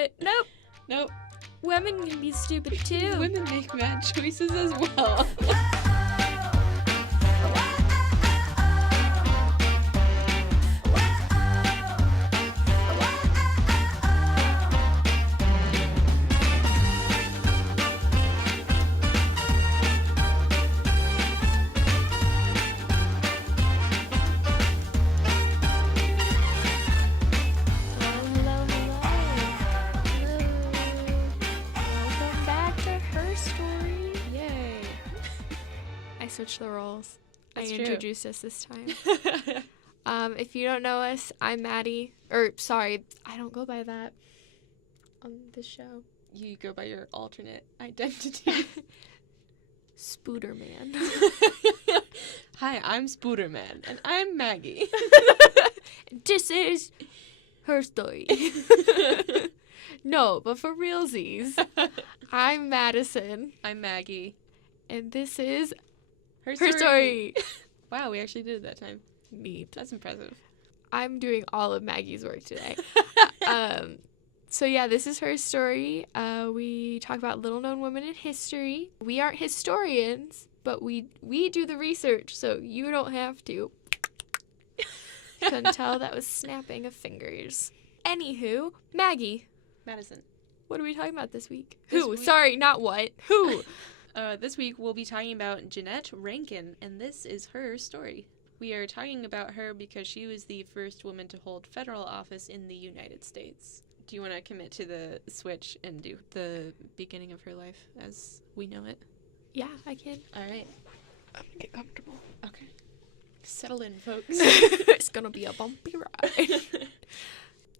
Nope. Nope. Women can be stupid too. Women make bad choices as well. Welcome back to Herstory. Yay. I switched the roles. That's I true. introduced us this time. If you don't know us, I'm Maddie. Sorry, I don't go by that on this show. You go by your alternate identity. Spooderman. Hi, I'm Spooderman, and I'm Maggie. This is Herstory. No, but for realsies, I'm Madison, I'm Maggie. and this is Her Herstory. Wow, we actually did it that time. Neat. That's impressive. I'm doing all of Maggie's work today. So yeah, this is her story. We talk about little-known women in history. We aren't historians, but we do the research, so you don't have to. Couldn't tell that was snapping of fingers. Anywho, Maggie, Madison. what are we talking about this week? This Who? week- Sorry, not what. Who? This week we'll be talking about Jeannette Rankin, and this is her story. We are talking about her because she was the first woman to hold federal office in the United States. Do you want to commit to the switch and do the beginning of her life as we know it? Yeah, I can. All right. I'm gonna get comfortable. Okay. Settle in, folks. It's gonna be a bumpy ride.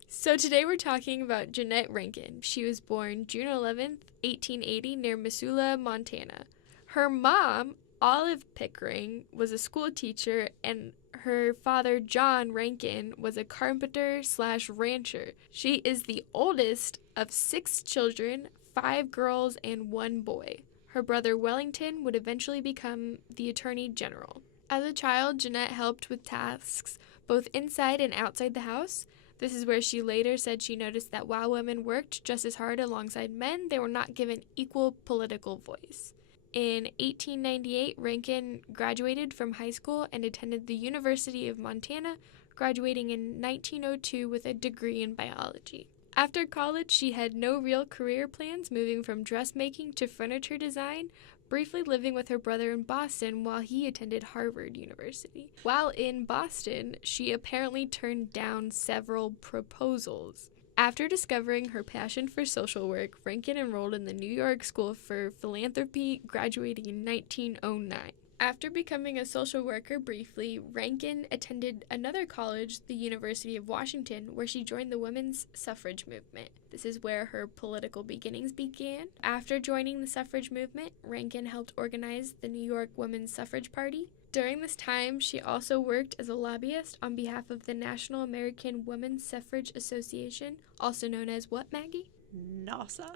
So today we're talking about Jeannette Rankin. She was born June 11th, 1880, near Missoula, Montana. Her mom, Olive Pickering, was a school teacher, and her father, John Rankin, was a carpenter/rancher. She is the oldest of 6 children, 5 girls and 1 boy. Her brother Wellington would eventually become the Attorney General. As a child, Jeannette helped with tasks both inside and outside the house. This is where she later said she noticed that while women worked just as hard alongside men, they were not given equal political voice. In 1898, Rankin graduated from high school and attended the University of Montana, graduating in 1902 with a degree in biology. After college, she had no real career plans, moving from dressmaking to furniture design, briefly living with her brother in Boston while he attended Harvard University. While in Boston, she apparently turned down several proposals. After discovering her passion for social work, Rankin enrolled in the New York School for Philanthropy, graduating in 1909. After becoming a social worker briefly, Rankin attended another college, the University of Washington, where she joined the women's suffrage movement. This is where her political beginnings began. After joining the suffrage movement, Rankin helped organize the New York Women's Suffrage Party. During this time, she also worked as a lobbyist on behalf of the National American Women's Suffrage Association, also known as what, Maggie? NASA.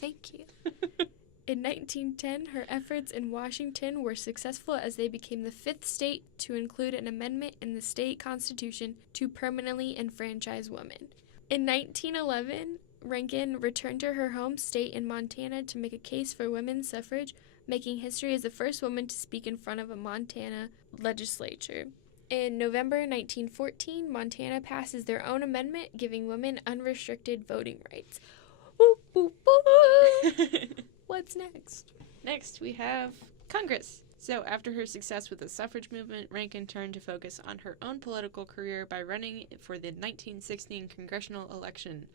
Thank you. In 1910, her efforts in Washington were successful as they became the 5th state to include an amendment in the state constitution to permanently enfranchise women. In 1911, Rankin returned to her home state in Montana to make a case for women's suffrage, making history as the first woman to speak in front of a Montana legislature. In November 1914, Montana passes their own amendment giving women unrestricted voting rights. Woo, woo, woo. What's next? Next, we have Congress. So, after her success with the suffrage movement, Rankin turned to focus on her own political career by running for the 1916 congressional election.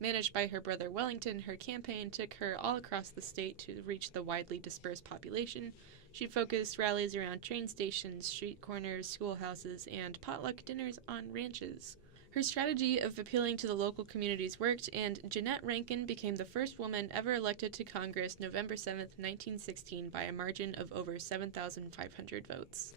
Managed by her brother Wellington, her campaign took her all across the state to reach the widely dispersed population. She focused rallies around train stations, street corners, schoolhouses, and potluck dinners on ranches. Her strategy of appealing to the local communities worked, and Jeannette Rankin became the first woman ever elected to Congress November 7th, 1916, by a margin of over 7,500 votes.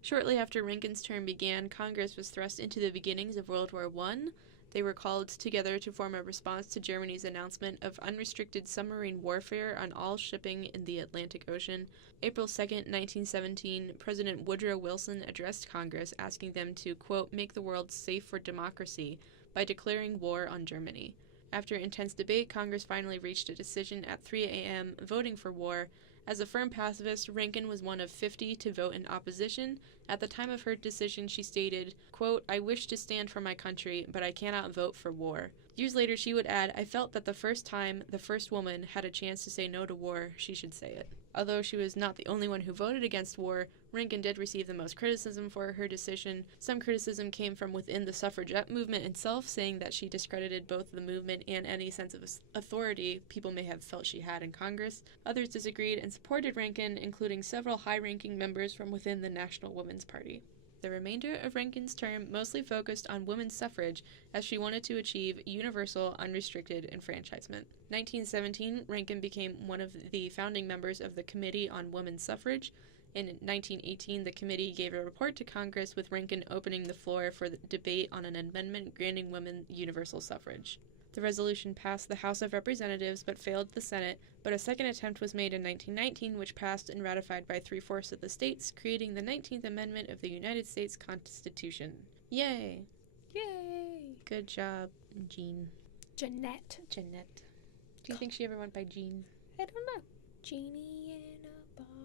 Shortly after Rankin's term began, Congress was thrust into the beginnings of World War I. They were called together to form a response to Germany's announcement of unrestricted submarine warfare on all shipping in the Atlantic Ocean. April 2, 1917, President Woodrow Wilson addressed Congress asking them to, quote, make the world safe for democracy by declaring war on Germany. After intense debate, Congress finally reached a decision at 3 a.m. voting for war. As a firm pacifist, Rankin was one of 50 to vote in opposition. At the time of her decision, she stated, quote, "I wish to stand for my country, but I cannot vote for war." Years later, she would add, "I felt that the first time the first woman had a chance to say no to war, she should say it." Although she was not the only one who voted against war, Rankin did receive the most criticism for her decision. Some criticism came from within the suffragette movement itself, saying that she discredited both the movement and any sense of authority people may have felt she had in Congress. Others disagreed and supported Rankin, including several high-ranking members from within the National Women's Party. The remainder of Rankin's term mostly focused on women's suffrage, as she wanted to achieve universal, unrestricted enfranchisement. 1917, Rankin became one of the founding members of the Committee on Women's Suffrage. In 1918, the committee gave a report to Congress, with Rankin opening the floor for the debate on an amendment granting women universal suffrage. The resolution passed the House of Representatives but failed the Senate, but a second attempt was made in 1919, which passed and ratified by 3/4 of the states, creating the 19th Amendment of the United States Constitution. Yay! Yay! Good job, Jeannette. Jeannette. Do you think she ever went by Jean? I don't know. Genie in a bottle.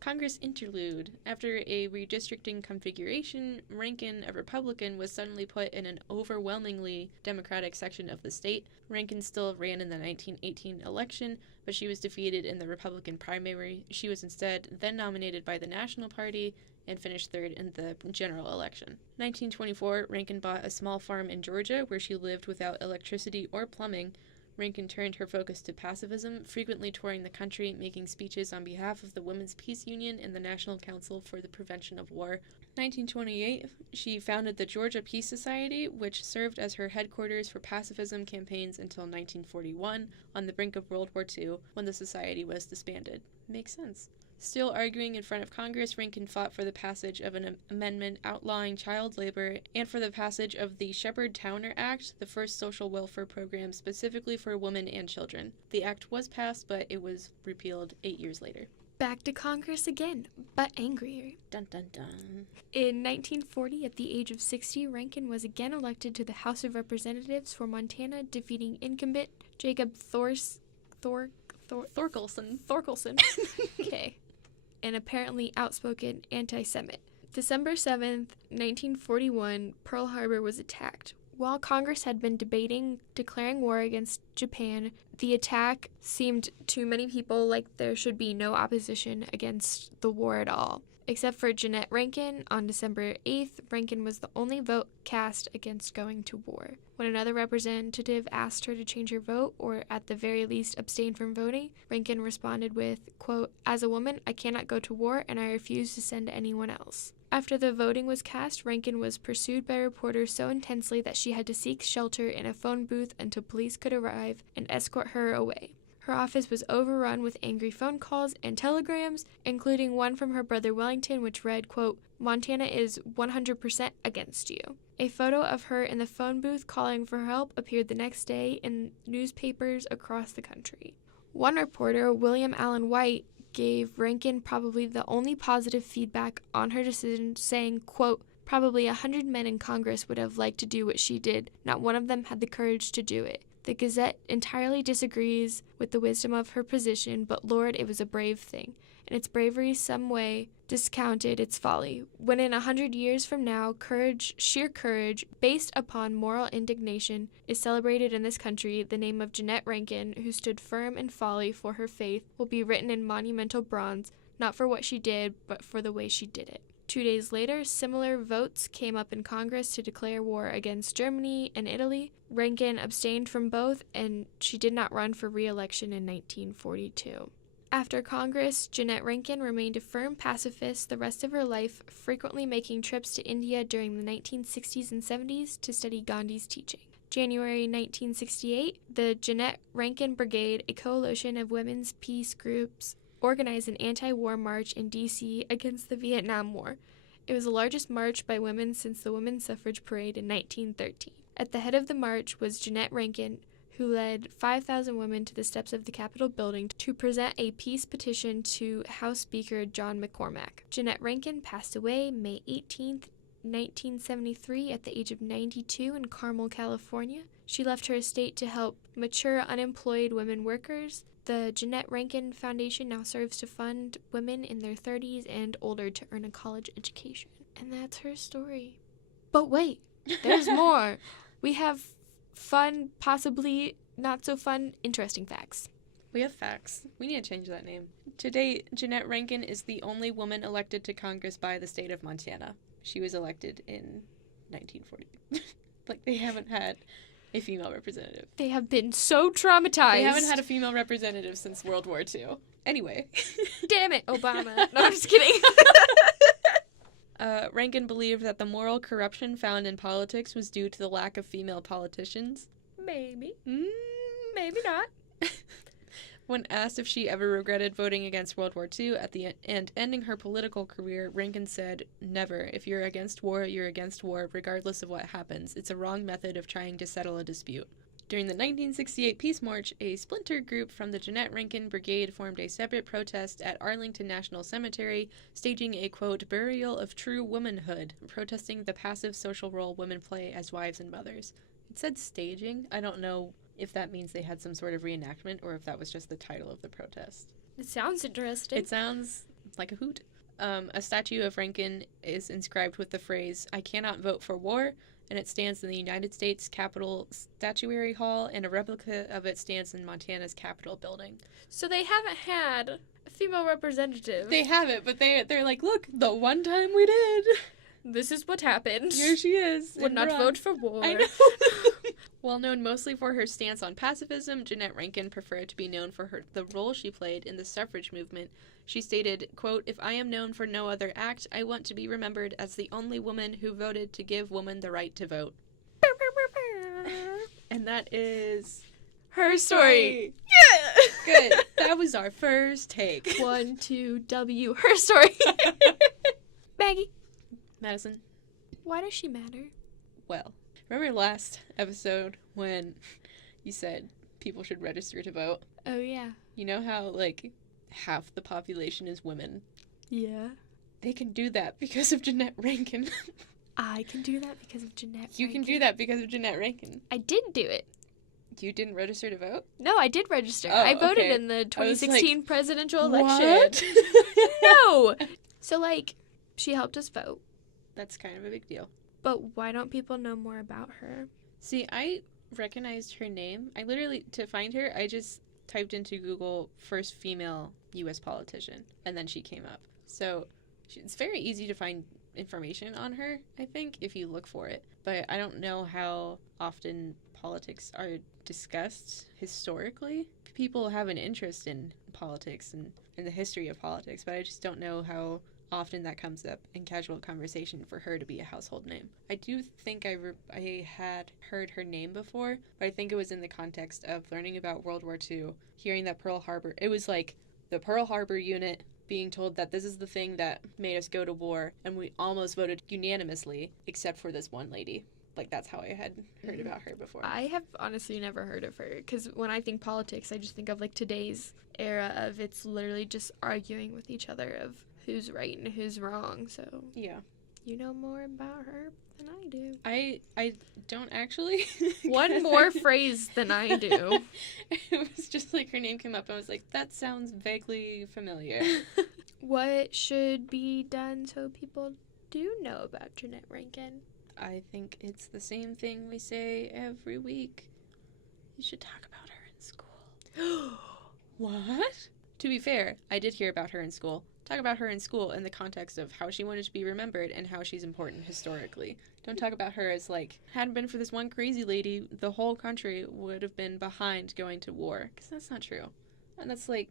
Congress interlude. After a redistricting configuration, Rankin, a Republican, was suddenly put in an overwhelmingly Democratic section of the state. Rankin still ran in the 1918 election, but she was defeated in the Republican primary. She was instead then nominated by the National Party and finished third in the general election. 1924, Rankin bought a small farm in Georgia where she lived without electricity or plumbing. Rankin turned her focus to pacifism, frequently touring the country, making speeches on behalf of the Women's Peace Union and the National Council for the Prevention of War. 1928, she founded the Georgia Peace Society, which served as her headquarters for pacifism campaigns until 1941, on the brink of World War II, when the society was disbanded. Makes sense. Still arguing in front of Congress, Rankin fought for the passage of an amendment outlawing child labor and for the passage of the Shepard-Towner Act, the first social welfare program specifically for women and children. The act was passed, but it was repealed 8 years later. Back to Congress again, but angrier. Dun dun dun. In 1940, at the age of 60, Rankin was again elected to the House of Representatives for Montana, defeating incumbent Jacob Thorkelson. Okay. An apparently outspoken anti-Semite. December 7th, 1941, Pearl Harbor was attacked. While Congress had been debating declaring war against Japan, the attack seemed to many people like there should be no opposition against the war at all. Except for Jeannette Rankin, on December 8th, Rankin was the only vote cast against going to war. When another representative asked her to change her vote, or at the very least abstain from voting, Rankin responded with, quote, "As a woman, I cannot go to war, and I refuse to send anyone else." After the voting was cast, Rankin was pursued by reporters so intensely that she had to seek shelter in a phone booth until police could arrive and escort her away. Her office was overrun with angry phone calls and telegrams, including one from her brother Wellington, which read, quote, "Montana is 100% against you." A photo of her in the phone booth calling for help appeared the next day in newspapers across the country. One reporter, William Allen White, gave Rankin probably the only positive feedback on her decision, saying, quote, "Probably 100 men in Congress would have liked to do what she did. Not one of them had the courage to do it. The Gazette entirely disagrees with the wisdom of her position, but Lord, it was a brave thing, and its bravery some way discounted its folly. When in 100 years from now, courage, sheer courage, based upon moral indignation, is celebrated in this country, the name of Jeannette Rankin, who stood firm in folly for her faith, will be written in monumental bronze, not for what she did, but for the way she did it." 2 days later, similar votes came up in Congress to declare war against Germany and Italy. Rankin abstained from both, and she did not run for re-election in 1942. After Congress, Jeannette Rankin remained a firm pacifist the rest of her life, frequently making trips to India during the 1960s and 70s to study Gandhi's teaching. January 1968, the Jeannette Rankin Brigade, a coalition of women's peace groups, organized an anti-war march in D.C. against the Vietnam War. It was the largest march by women since the Women's Suffrage Parade in 1913. At the head of the march was Jeannette Rankin, who led 5,000 women to the steps of the Capitol building to present a peace petition to House Speaker John McCormack. Jeannette Rankin passed away May 18, 1973 at the age of 92 in Carmel, California. She left her estate to help mature unemployed women workers. The Jeannette Rankin Foundation now serves to fund women in their 30s and older to earn a college education. And that's her story. But wait, there's more. We have fun, possibly not so fun, interesting facts. We have facts. We need to change that name. Today, Jeannette Rankin is the only woman elected to Congress by the state of Montana. She was elected in 1940. Like, they haven't had a female representative. They have been so traumatized. They haven't had a female representative since World War II. Anyway. Damn it, Obama. No, I'm just kidding. Rankin believed that the moral corruption found in politics was due to the lack of female politicians. Maybe. Maybe not. When asked if she ever regretted voting against World War II and ending her political career, Rankin said, "Never. If you're against war, you're against war, regardless of what happens. It's a wrong method of trying to settle a dispute." During the 1968 Peace March, a splinter group from the Jeannette Rankin Brigade formed a separate protest at Arlington National Cemetery, staging a, quote, burial of true womanhood, protesting the passive social role women play as wives and mothers. It said staging. I don't know if that means they had some sort of reenactment or if that was just the title of the protest. It sounds interesting. It sounds like a hoot. A statue of Rankin is inscribed with the phrase, "I cannot vote for war," and it stands in the United States Capitol Statuary Hall, and a replica of it stands in Montana's Capitol building. So they haven't had a female representative. They haven't, but they're like, look, the one time we did. This is what happened. Here she is. Would not vote for war. I know. Well known mostly for her stance on pacifism, Jeannette Rankin preferred to be known for the role she played in the suffrage movement. She stated, quote, "If I am known for no other act, I want to be remembered as the only woman who voted to give women the right to vote." And that is Herstory. Yeah! Good. That was our first take. 1, 2, W. Herstory. Maggie. Madison. Why does she matter? Well, remember last episode when you said people should register to vote? Oh, yeah. You know how, like, half the population is women? Yeah. They can do that because of Jeannette Rankin. I can do that because of Jeannette You can do that because of Jeannette Rankin. I did do it. You didn't register to vote? No, I did register. Oh, I voted okay. in the 2016 presidential What? election. No! So, like, she helped us vote. That's kind of a big deal. But why don't people know more about her? See, I recognized her name. I literally, to find her, I just typed into Google first female U.S. politician, and then she came up. So it's very easy to find information on her, I think, if you look for it. But I don't know how often politics are discussed historically. People have an interest in politics and in the history of politics, but I just don't know how often that comes up in casual conversation for her to be a household name. I do think I had heard her name before, but I think it was in the context of learning about World War II, hearing that Pearl Harbor, it was like the Pearl Harbor unit being told that this is the thing that made us go to war, and we almost voted unanimously, except for this one lady. Like, that's how I had heard about her before. I have honestly never heard of her, because when I think politics, I just think of, like, today's era of it's literally just arguing with each other of who's right and who's wrong, so yeah. You know more about her than I do. I don't actually. One more phrase than I do. It was just like her name came up and I was like, that sounds vaguely familiar. What should be done so people do know about Jeannette Rankin? I think it's the same thing we say every week. You should talk about her in school. What? To be fair, I did hear about her in school. Talk about her in school in the context of how she wanted to be remembered and how she's important historically. Don't talk about her as, like, hadn't been for this one crazy lady, the whole country would have been behind going to war. Because that's not true. And that's, like,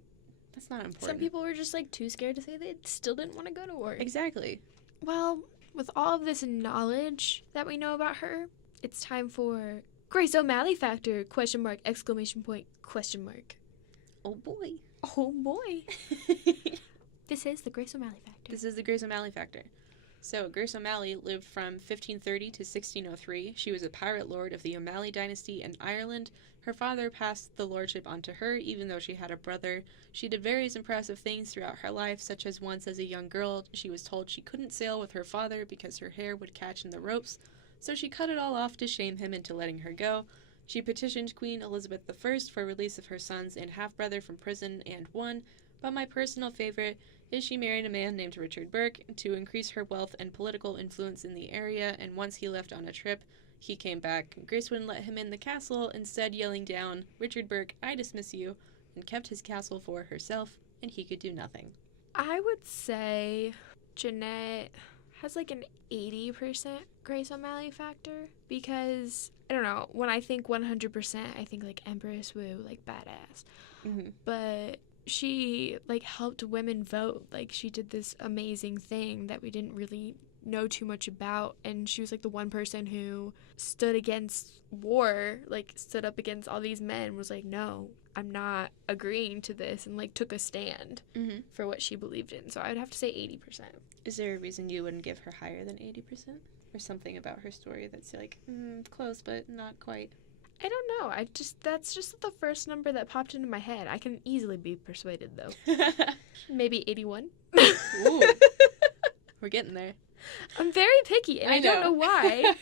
that's not important. Some people were just, like, too scared to say they still didn't want to go to war. Exactly. Well, with all of this knowledge that we know about her, it's time for Grace O'Malley Factor, question mark, exclamation point, question mark. Oh, boy. Oh, boy. This is the Grace O'Malley Factor. This is the Grace O'Malley Factor. So, Grace O'Malley lived from 1530 to 1603. She was a pirate lord of the O'Malley dynasty in Ireland. Her father passed the lordship on to her, even though she had a brother. She did various impressive things throughout her life, such as once as a young girl, she was told she couldn't sail with her father because her hair would catch in the ropes, so she cut it all off to shame him into letting her go. She petitioned Queen Elizabeth I for release of her sons and half-brother from prison and won, but my personal favorite is she married a man named Richard Burke to increase her wealth and political influence in the area, and once he left on a trip, he came back. Grace wouldn't let him in the castle, instead yelling down, "Richard Burke, I dismiss you," and kept his castle for herself, and he could do nothing. I would say Jeannette has like an 80% Grace O'Malley factor, because, I don't know, when I think 100%, I think like Empress, woo, like badass. Mm-hmm. But she like helped women vote. Like, she did this amazing thing that we didn't really know too much about, and she was like the one person who stood against war, like stood up against all these men, was like, no, I'm not agreeing to this, and like took a stand for what she believed in. So I would have to say 80%. Is there a reason you wouldn't give her higher than 80%? Or something about her story that's like, close but not quite? I don't know. That's just the first number that popped into my head. I can easily be persuaded though. Maybe 81. Ooh. We're getting there. I'm very picky, and I don't know why.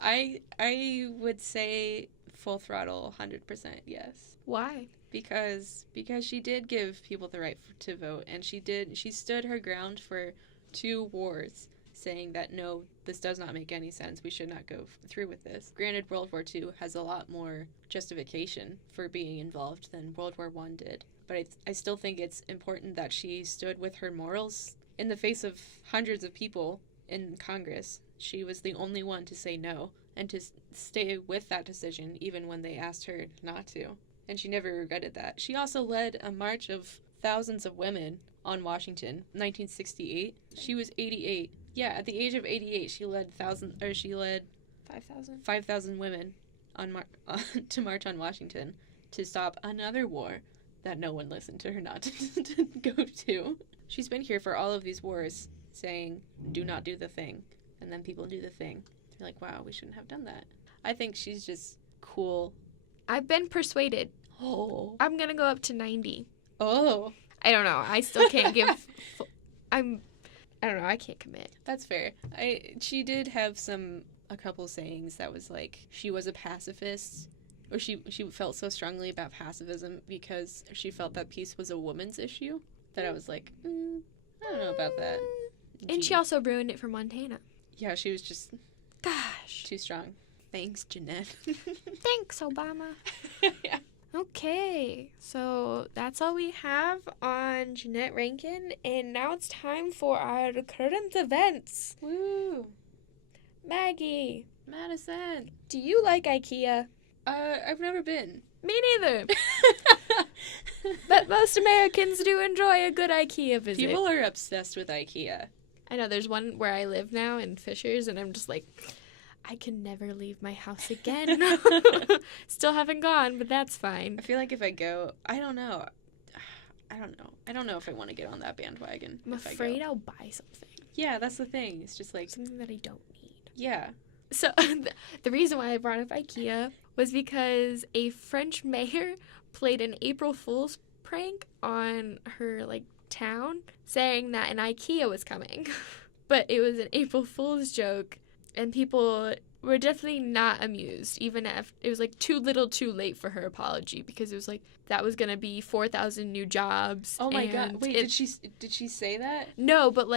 I would say full throttle, 100% yes. Why? Because she did give people the right to vote, and she stood her ground for 2 wars, saying that no, this does not make any sense, we should not go through with this. Granted, World War II has a lot more justification for being involved than World War I did, but I still think it's important that she stood with her morals in the face of hundreds of people in Congress. She was the only one to say no, and to stay with that decision even when they asked her not to. And she never regretted that. She also led a march of thousands of women on Washington, 1968. She was 88. Yeah, at the age of 88, she led 5,000 women to march on Washington to stop another war that no one listened to her not to go to. She's been here for all of these wars, saying, do not do the thing. And then people do the thing. They're like, wow, we shouldn't have done that. I think she's just cool. I've been persuaded. Oh. I'm going to go up to 90. Oh. I don't know. I still can't give... I don't know. I can't commit. That's fair. She did have a couple sayings that was like, she was a pacifist, or she felt so strongly about pacifism because she felt that peace was a woman's issue, that I was like, I don't know about that. And she also ruined it for Montana. Yeah, she was just... Gosh. Too strong. Thanks, Jeannette. Thanks, Obama. Yeah. Okay, so that's all we have on Jeannette Rankin, and now it's time for our current events. Woo! Maggie. Madison. Do you like IKEA? I've never been. Me neither. But most Americans do enjoy a good IKEA visit. People are obsessed with IKEA. I know, there's one where I live now in Fishers, and I'm just like, I can never leave my house again. Still haven't gone, but that's fine. I feel like if I go, I don't know. I don't know if I want to get on that bandwagon. I'm afraid I'll buy something. Yeah, that's the thing. It's just like... something that I don't need. Yeah. So the reason why I brought up IKEA was because a French mayor played an April Fool's prank on her, town, saying that an IKEA was coming. But it was an April Fool's joke, and people were definitely not amused, even if it was, too little too late for her apology, because it was, that was going to be 4,000 new jobs. Oh, my God. Wait, did she say that? No, but,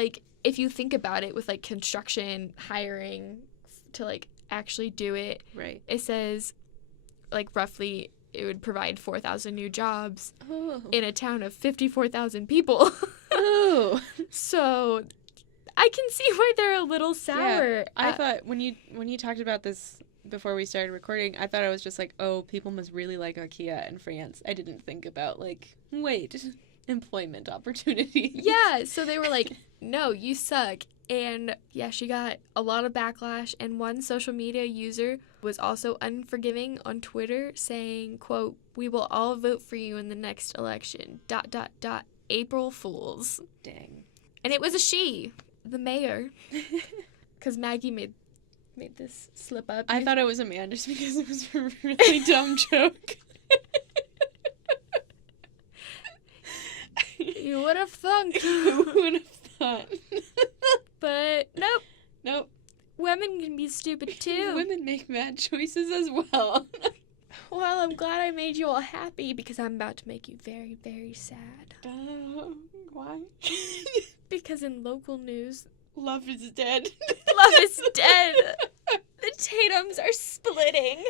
if you think about it with, construction, hiring to, actually do it. Right. It says, roughly it would provide 4,000 new jobs in a town of 54,000 people. Oh. So I can see why they're a little sour. Yeah, I thought when you talked about this before we started recording, I thought it was just people must really like IKEA in France. I didn't think about employment opportunities. Yeah, so they were like, no, you suck. And yeah, she got a lot of backlash, and one social media user was also unforgiving on Twitter, saying, quote, "We will all vote for you in the next election. ... April Fools." Dang. And it was a she. the mayor, because Maggie made this slip up. I thought it was a man just because it was a really dumb joke. You would have thunk. Who would have thought? But nope. Nope. Women can be stupid too. Women make bad choices as well. Well, I'm glad I made you all happy because I'm about to make you very, very sad. Why? Because in local news, Love is dead. love is dead. The Tatums are splitting.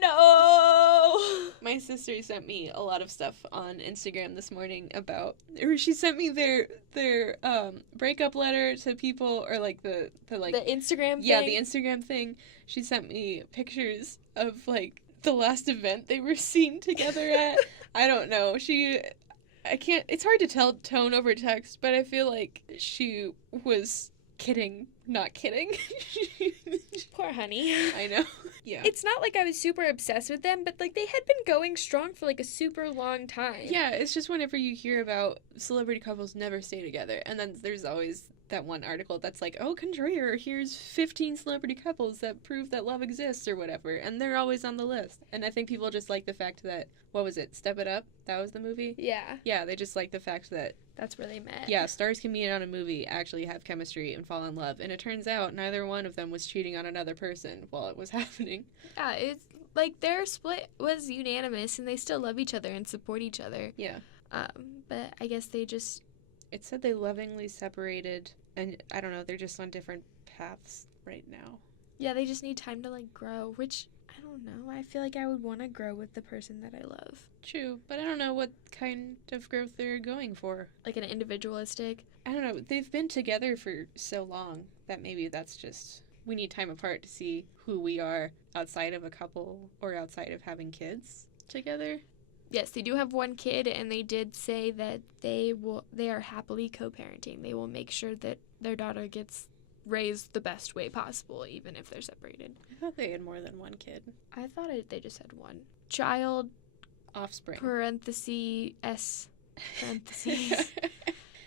No. My sister sent me a lot of stuff on Instagram this morning about, or she sent me their breakup letter to people, or like the Instagram thing? Yeah, the Instagram thing. She sent me pictures of like the last event they were seen together at. I don't know. It's hard to tell tone over text, but I feel like she was kidding, not kidding. Poor honey. I know. Yeah. It's not like I was super obsessed with them, but like they had been going strong for like a super long time. Yeah, it's just whenever you hear about celebrity couples never stay together, and then there's always that one article that's like, oh, contrarier, here's 15 celebrity couples that prove that love exists or whatever, and they're always on the list. And I think people just like the fact that, what was it, Step It Up? That was the movie? Yeah. Yeah, they just like the fact that that's where they met. Yeah, stars can meet on a movie, actually have chemistry, and fall in love. And it turns out neither one of them was cheating on another person while it was happening. Yeah, it's like their split was unanimous, and they still love each other and support each other. Yeah. But I guess they just... It said they lovingly separated, and I don't know, they're just on different paths right now. Yeah, they just need time to, like, grow, which, I don't know, I feel like I would want to grow with the person that I love. True, but I don't know what kind of growth they're going for. Like an individualistic? I don't know, they've been together for so long that maybe that's just, we need time apart to see who we are outside of a couple or outside of having kids together. Yes, they do have one kid, and they did say that they are happily co-parenting. They will make sure that their daughter gets raised the best way possible, even if they're separated. I thought they had more than one kid. I thought they just had one. Child, offspring, parentheses, S, parentheses,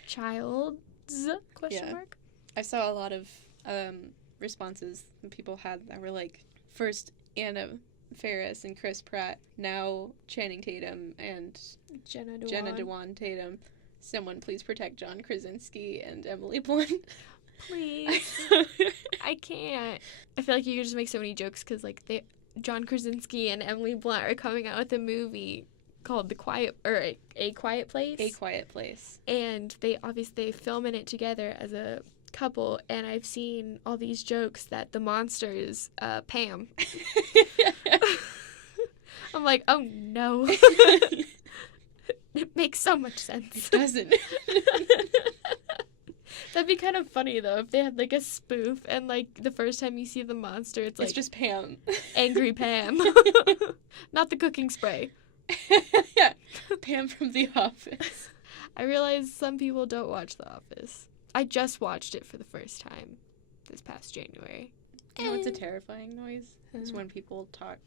child's, question mark? I saw a lot of responses that people had that were like, first Anna Faris and Chris Pratt, now Channing Tatum and Jenna Dewan Tatum. Someone please protect John Krasinski and Emily Blunt. Please. I can't. I feel like you could just make so many jokes because like John Krasinski and Emily Blunt are coming out with a movie called A Quiet Place. A Quiet Place. And they obviously film in it together as a couple, and I've seen all these jokes that the monster is Pam. I'm like, oh no. It makes so much sense. It doesn't. That'd be kind of funny though if they had like a spoof, and like the first time you see the monster, it's like it's just Pam. Angry Pam. Not the cooking spray. Yeah. Pam from The Office. I realize some people don't watch The Office. I just watched it for the first time this past January. You know what's a terrifying noise? It's when people talk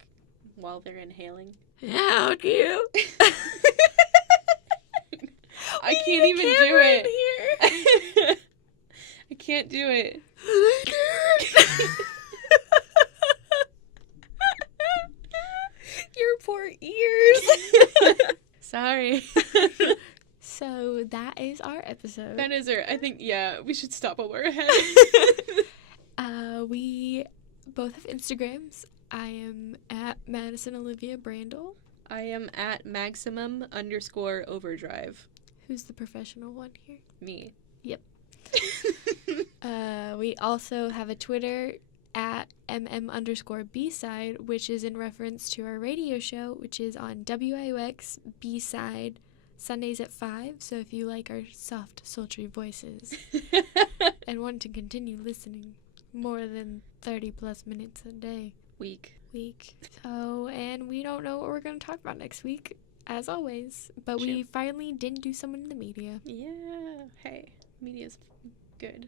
while they're inhaling. How do you? I can't even do it. I can't do it. Your poor ears. Sorry. So that is our episode. That is our, I think, yeah, we should stop while we're ahead. We both have Instagrams. I am at Madison Olivia Brandl. I am at maximum_overdrive. Who's the professional one here? Me. Yep. We also have a Twitter at mm_B-side, which is in reference to our radio show, which is on WIOX B-side Sundays at 5. So if you like our soft, sultry voices and want to continue listening more than 30 plus minutes a day. Week. So, and we don't know what we're going to talk about next week, as always. But True. we finally didn't do someone in the media. Yeah. Hey, media's good.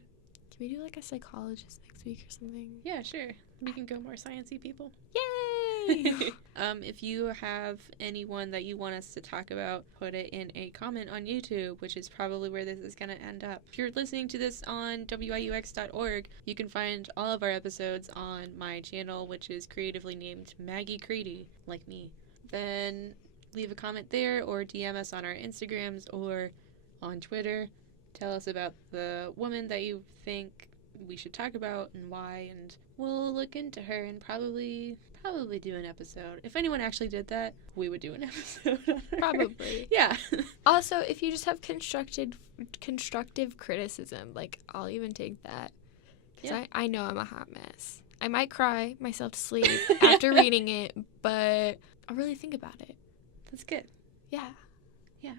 Can we do like a psychologist next week or something? Yeah, sure. We can go more sciencey people. Yay! Yay! If you have anyone that you want us to talk about, put it in a comment on YouTube, which is probably where this is going to end up. If you're listening to this on wiux.org, you can find all of our episodes on my channel, which is creatively named Maggie Crady, like me. Then leave a comment there or DM us on our Instagrams or on Twitter. Tell us about the woman that you think we should talk about and why, and we'll look into her and probably do an episode. If anyone actually did that, we would do an episode on her. Probably. Yeah. Also, if you just have constructive criticism, like, I'll even take that. Because I know I'm a hot mess. I might cry myself to sleep after reading it, but I'll really think about it. That's good. Yeah. Yeah.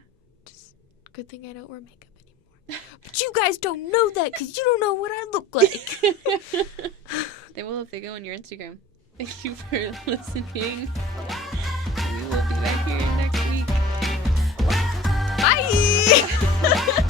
Just good thing I don't wear makeup anymore. But you guys don't know that because you don't know what I look like. They will if they go on your Instagram. Thank you for listening. We will be back here next week. Bye!